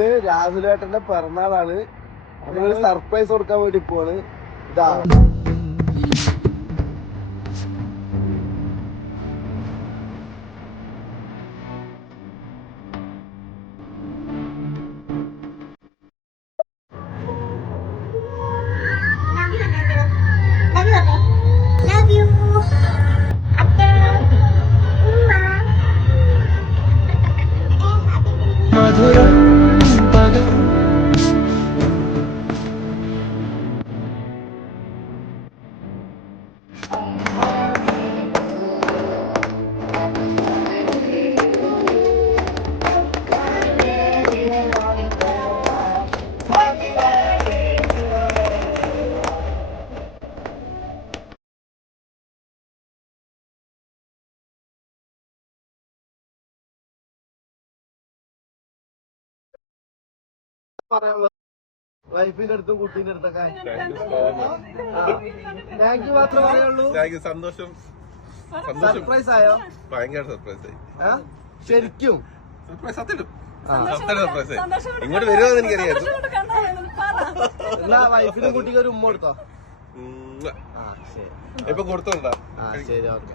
ഇന്ന് രാഹുലേട്ടന്റെ പിറന്നാളാണ്. നമ്മളൊരു സർപ്രൈസ് കൊടുക്കാൻ വേണ്ടി പോണ്. ഇതാ മധുരം പകരം വൈഫിന്റെ അടുത്തും കുട്ടീന്റെ അടുത്തൊക്കെ താങ്ക് യു മാത്രമേ പറയുള്ളൂ. സന്തോഷം. സർപ്രൈസ് ആയോ? ഭയങ്കര സർപ്രൈസ് ആയി. ശരിക്കും സർപ്രൈസ് സത്യം സർപ്രൈസ് ആയി. ഇങ്ങോട്ട് വരുവാന്ന് എനിക്കറിയാം. എന്നാ വൈഫിനും കുട്ടിക്ക് ഒരു ഉമ്മ കൊടുത്തോ? ഇപ്പൊ കൊടുത്തോണ്ടാ. ശരി, ഓക്കെ.